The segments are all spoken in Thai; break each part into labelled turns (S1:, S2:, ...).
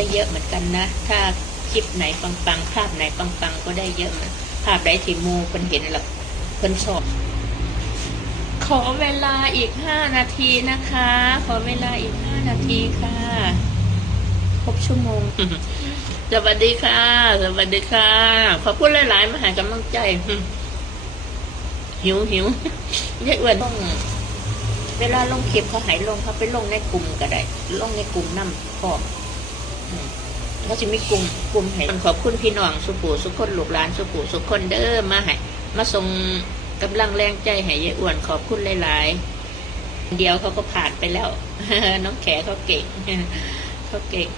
S1: ได้เยอะเหมือนกันนะ ถ้าคลิปไหนปังๆภาพไหนปังๆก็ได้เยอะนะภาพใดที่มูเพิ่นเห็นแล้วเพิ่นชอบขอเวลาอีกห้านาทีนะคะ ขอเวลาอีกห้านาทีค่ะครบชั่วโมงสวัสดีค่ะ สวัสดีค่ะ ขอพูดหลายๆ มาหากำลังใจ หิวหิวเยอะอ้วนต้องเวลาลงคลิปเขาหายลงเขาไปลงในกลุ่มก็ได้ ลงในกลุ่มน้ำพร้อม เขาจะมีกลุ่มกลุ่มให้ขอบคุณพี่น้องสุปูสุขคนลูกหลานสุปูสุขคนเด้อมาให้มาส่งกำลังแรงใจให้ยายอ้วนขอบคุณหลายๆเดียวเขาก็ผ่านไปแล้วน้องแขเขาเก่งเขาเก่ง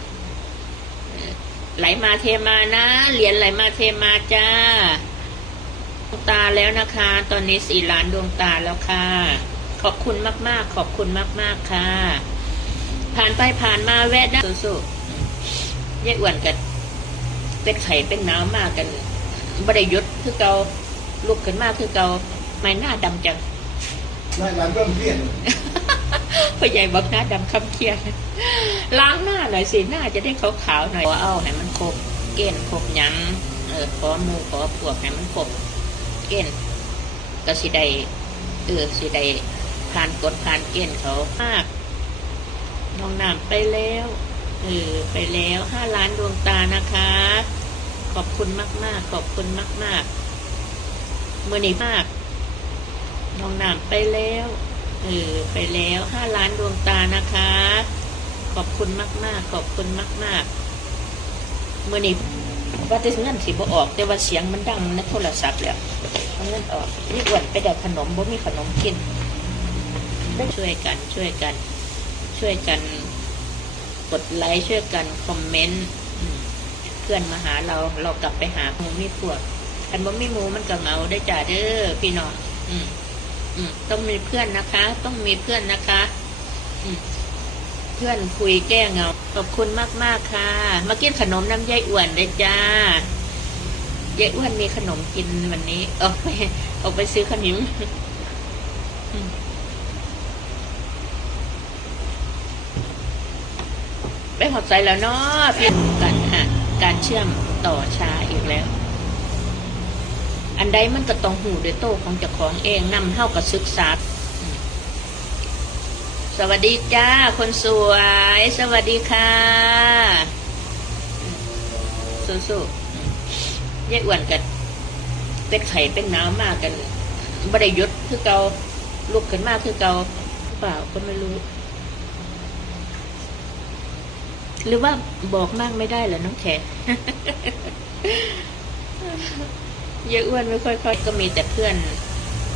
S1: ไหลมาเทมานะเหรียญไหลมาเทมาจ้าดวงตาแล้วนะคะ ตอนนี้สี่ล้านดวงตาแล้วค่ะ ขอบคุณมากๆ ขอบคุณมากๆค่ะ ผ่านไปผ่านมาแวะได้สู้ๆ ยายอ้วนกันเป็นไข่เป็นหนาวมากกันบริยุทธ์คือเกาลุกขึ้นมากคือเกาไม่หน้าดำจัง
S2: นายหลังเริ่มเครียด
S1: พ่อใหญ่บอกหน้าดำคำเครียดล้างหน้าหน่อยสิหน้าจะได้ขาวๆหน่อยขอเอาให้มันครบเกณฑ์ครบหยังเออขอหมูขอพวกให้มันครบเกณฑ์ก็สิได้เออสิได้ผ่านกฎผ่านเกณฑ์เขามากน้องน้ำไปแล้ว เออไปแล้วห้าล้านดวงตานะคะ ขอบคุณมาก ๆ ขอบคุณมากๆมือนี้มากน้องน้ำไปแล้วเออไปแล้วห้าล้านดวงตานะคะ ขอบคุณมาก ๆ ขอบคุณมากๆมื่อนี้ว่าแต่เงินสิบ่ออก แต่ว่าเสียงมันดังในโทรศัพท์แล้วเอาเงินออกนี่อ้วนไปเดาขนมบ่มีขนมกินได้ช่วยกันช่วยกัน ช่วยกัน กดไลค์ช่วยกันคอมเมนต์เพื่อนมาหาเราเรากลับไปหาหมูมีพวกอันบ่มีหมูมันก็เหงาได้จ้าเด้อพี่น้องอืมอืมต้องมีเพื่อนนะคะ ต้องมีเพื่อนนะคะ อืมเพื่อนคุยแก้เหงาขอบคุณมากมากๆค่ะ มากินขนมน้ำยายอ้วนเลยจ้ายายอ้วนมีขนมกินวันนี้ออกไปออกไปซื้อขนมอืม ไปหอดใจแล้วเนาะพี่กันฮะการเชื่อมต่อชาอีกแล้ว อันใดมันก็ต้องหูด้วยโตวของเจ้าของเองนำเท่ากับศึกษาสวัสดีจ้า คนสวย สวัสดีค่ะอืมสู้ๆยายอ้วนกันเป็นไข่เป็นนาวมากกันบริยุทธ์คือเกาลุกขึ้นมากคือเกาเปล่าก็ไม่รู้ หรือว่าบอกมากไม่ได้เหรอน้องแขเยอะอ้วนไม่ค่อยๆก็มีแต่เพื่อน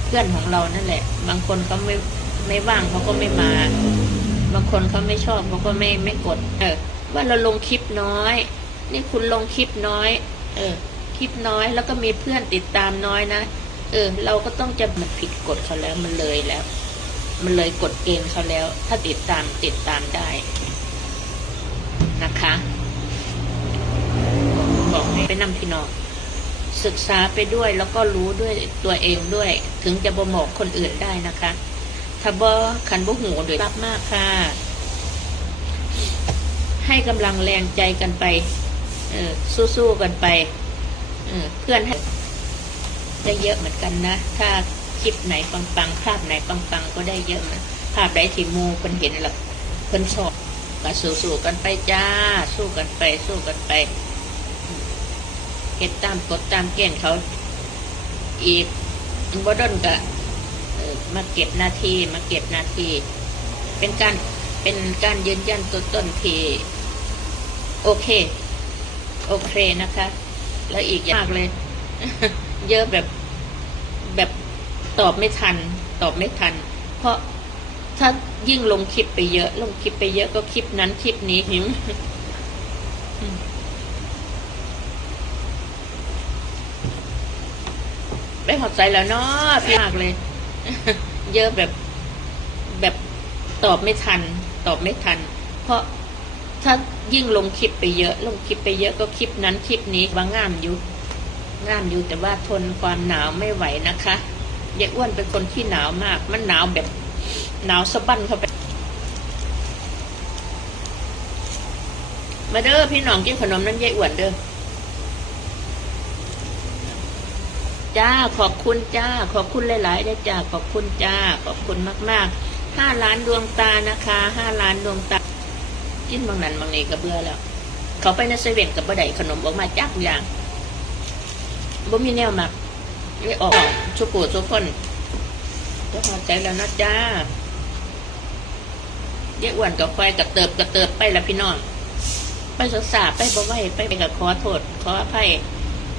S1: เพื่อนของเรานั่นแหละ บางคนเขาไม่ไม่ว่างเขาก็ไม่มา บางคนเขาไม่ชอบเขาก็ไม่ไม่กด เออ ว่าเราลงคลิปน้อย นี่คุณลงคลิปน้อย เออ คลิปน้อยแล้วก็มีเพื่อนติดตามน้อยนะเออ เราก็ต้องจะมันผิดกฎเขาแล้วมันเลยแล้ว มันเลยกฎเกณฑ์เขาแล้ว ถ้าติดตามติดตามได้ นะคะบอกให้ไปนำพี่น้องศึกษาไปด้วยแล้วก็รู้ด้วยตัวเองด้วย ถึงจะบ่บอกคนอื่นได้นะคะถ้าบ่ขันบ่หูด้วยรับมากค่ะ ให้กำลังแรงใจกันไปเออสู้ๆกันไปเออเพื่อนให้ได้เยอะเหมือนกันนะ ถ้าคลิปไหนปังๆภาพไหนปังๆก็ได้เยอะนะภาพใดที่มูคนเห็นแล้วคนชอบ ก็สู้ๆกันไปจ้า สู้กันไป สู้กันไปเก็บตามกฎตามเกณฑ์เขา อีกบดอนก็มาเก็บหนาทีมาเก็บหนาทีเป็นการเป็นการยืนยันตัวตนที่โอเค โอเคนะคะ แล้วอีกอย่างมากเลย เยอะแบบแบบตอบไม่ทัน ตอบไม่ทัน เพราะ ถ้ายิ่งลงคลิปไปเยอะ ลงคลิปไปเยอะก็คลิปนั้นคลิปนี้หิวไปหอใจแล้วเนาะพี่มากเลย เยอะแบบแบบตอบไม่ทัน ตอบไม่ทัน เพราะถ้ายิ่งลงคลิปไปเยอะ ลงคลิปไปเยอะก็คลิปนั้นคลิปนี้ว่างามอยู่งามอยู่แต่ว่าทนความหนาวไม่ไหวนะคะยายอ้วนเป็นคนที่หนาวมาก มันหนาวแบบ หนาวสะบั้นเข้าไป มาเด้อพี่น้องกินขนมนั้นยายอ้วนเด้อ จ้าขอบคุณจ้า ขอบคุณหลายๆเด้จ้าขอบคุณจ้า ขอบคุณมากๆห้าล้านดวงตานะคะห้าล้านดวงตา กินบางนั้นบางนี้ก็เบื่อแล้ว เขาไปในเซเว่นกับบ่ได้ขนมออกมาจักอย่างบ่มีแนวมักเลยออกชุกูทุกคนก็พอใจแล้วนะจ้า เยอ้วนกับควายกับเติบกับเติบไปละพี่น้อง ไปศึกษาไปบ่ไหวไปไปกับขอโทษ ขออภัย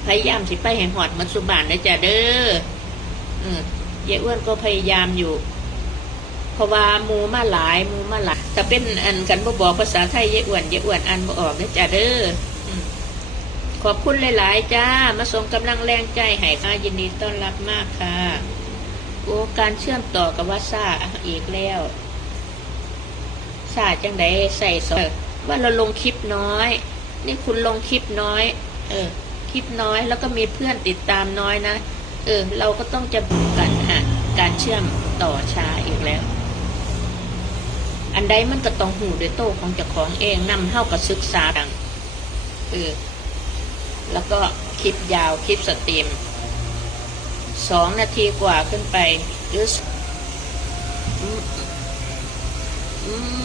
S1: พยายามสิไปแห่งหอดมันสุบานนะจ้าเด้ออืมเยอ้วนก็พยายามอยู่ เพราะว่ามูมาหลายมูมาหลายแต่เป็นอันกันบ่บอกภาษาไทยเยอ้วนเยอ้วนอันบ่ออกนะจ้าเด้อขอบคุณหลาย ๆ จ้า มาส่งกำลังแรงใจให้ค่ะยินดีต้อนรับมากค่ะ โอ้การเชื่อมต่อกับว่าซ่าอีกแล้ว ซาจังไดใส่ซอยว่าเราลงคลิปน้อย นี่คุณลงคลิปน้อย เออ คลิปน้อยแล้วก็มีเพื่อนติดตามน้อยนะ เออ เราก็ต้องจะกันฮะการเชื่อมต่อช้าอีกแล้ว อันใดมันก็ต้องหูด้วยโต้ของเจ้าของเองนำเข้ากับศึกษาดังเออ แล้วก็คลิปยาวคลิปสตรีมสองนาทีกว่าขึ้นไปหรือ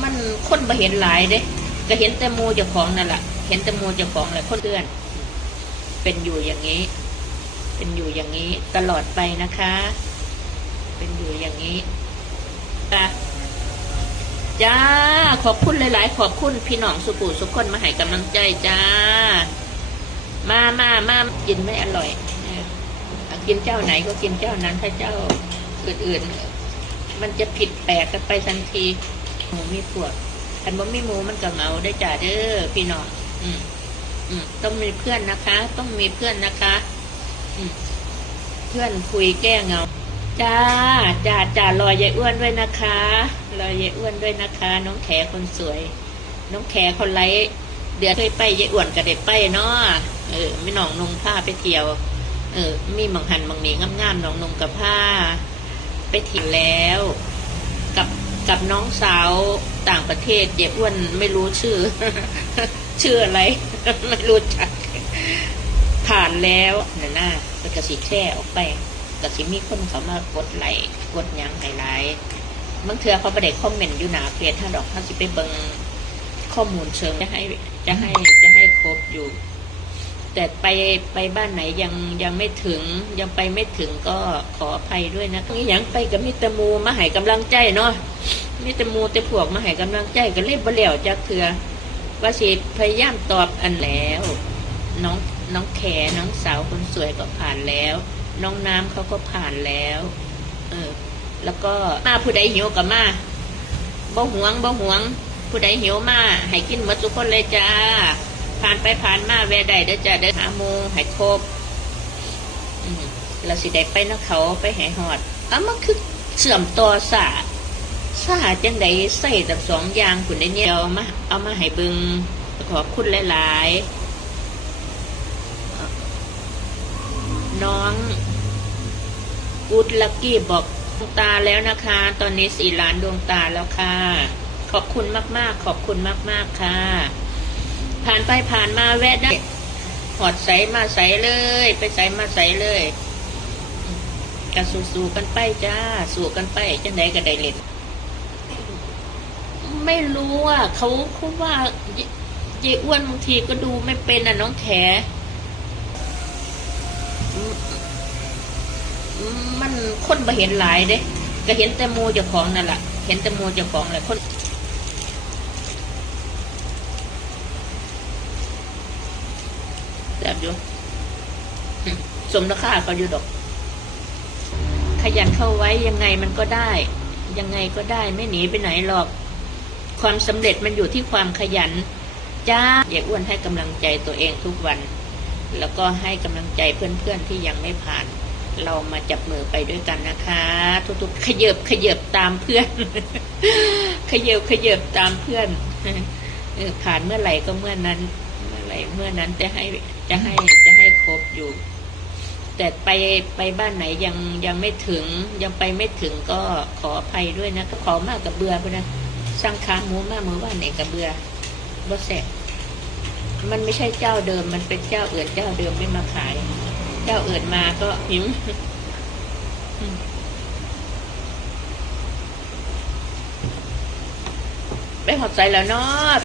S1: มันคนมาเห็นหลายเด้ก็เห็นแต่หมูเจ้าของนั่นแหละเห็นแต่หมูเจ้าของแหละคนเพื่อน เป็นอยู่อย่างนี้ เป็นอยู่อย่างนี้ ตลอดไปนะคะ เป็นอยู่อย่างนี้จ้า ขอบคุณหลาย ๆ ขอบคุณพี่น้องสุกุสุกคนมาให้กำลังใจจ้า มามามากินไม่อร่อยกินเจ้าไหนก็กินเจ้านั้นถ้าเจ้าอื่นๆมันจะผิดแปลกกันไปทันที หมูมีพวกอันบ่มีหมูมันก็เหงาได้จ่าเด้อพี่น้องอืมอืมต้องมีเพื่อนนะคะ ต้องมีเพื่อนนะคะ อืมเพื่อนคุยแก้เหงาจ้าจ้าจ้ารอยยายอ้วนด้วยนะคะรอยยายอ้วนด้วยนะคะ น้องแขคนสวย น้องแขคนไร้เดือนเคยไปยายอ้วนกับเด็กไปเนาะเออไม่หนองนงผ้าไปเที่ยว เออ มีบางหันบางนีงามๆน้องนงกับผ้า ไปเที่ยวแล้ว กับ กับน้องสาวต่างประเทศเจ๊อ้วนไม่รู้ชื่อ ชื่ออะไร ไม่รู้จัก ผ่านแล้วนะหน้าก็กระสีแช่ออกไปกระสีมีคนเขามากดไหลกดยังไฮไลท์บางเทือเขาประเด็กคอมเมนต์อยู่หนาเพจถ้าดอกถ้าสิไปเบิงข้อมูลเชิงจะให้จะให้จะให้ครบอยู่ แต่ไปไปบ้านไหนยังยังไม่ถึงยังไปไม่ถึงก็ขออภัยด้วยนะนี่ยังไปกับมิตรมูมาให้กำลังใจเนาะมิตรมูแต่พวกมาให้กำลังใจก็เล่บเหลวจากเถือว่าสิพยายามตอบอันแล้ว น้องน้องแขน้องสาวคนสวยก็ผ่านแล้ว น้องน้ำเขาก็ผ่านแล้ว เออ แล้วก็มาผู้ใดหิวกับมาบ่หวงบ่หวง ผู้ใดหิวมาให้กินมดทุกคนเลยจ้า ผ่านไปผ่านมาแวะได้เด้อจ้าเด้อหาโมงให้ครบเราสิได้ไปนักเขาไปแห่หอดอะมันคือเสื่อมต่อสาสาจังไดใส่ตับสองอย่างคุณได้เนี่ยเอามาเอามาให้เบิงขอบคุณหลายๆ น้องกูดลักกี้บอกดวงตาแล้วนะคะ ตอนนี้สี่ล้านดวงตาแล้วค่ะ ขอบคุณมากๆ ขอบคุณมากๆค่ะ ผ่านไปผ่านมาแวะได้หอดใสมาใสเลย ไปใสมาใสเลยอืมกะสู้กันไปจ้า สู้กันไปจังใดก็ได้เล่นไม่รู้อะเขาเขาว่าเยเยอ้วนบางทีก็ดูไม่เป็นอะน้องแขมันคนมาเห็นหลายเด้ก็เห็นแต่หมูเจ้าของนั่นแหละเห็นแต่หมูเจ้าของแหละคน แบบอยู่สมราคาเขาอยู่ดอก ขยันเข้าไว้ยังไงมันก็ได้ ยังไงก็ได้ไม่หนีไปไหนหรอก ความสำเร็จมันอยู่ที่ความขยัน จ้าอย่าอ้วนให้กำลังใจตัวเองทุกวัน แล้วก็ให้กำลังใจเพื่อนๆที่ยังไม่ผ่าน เรามาจับมือไปด้วยกันนะคะ ทุกๆ ขยับขยับตามเพื่อน ขยับขยับตามเพื่อนผ่านเมื่อไหร่ก็เมื่อนั้น ไรเมื่อนั้นจะให้จะให้จะให้ครบอยู่ แต่ไปไปบ้านไหนยังยังไม่ถึง ยังไปไม่ถึงก็ขออภัยด้วยนะขอมากกับเบื่อไปนะสร้างขาหมูมากเมื่อว่านไหนกับเบื่อบ่แสบมันไม่ใช่เจ้าเดิม มันเป็นเจ้าอื่นเจ้าเดิมไม่มาขาย เจ้าอื่นมาก็หิวอืมไปหอดใจแล้วเนาะ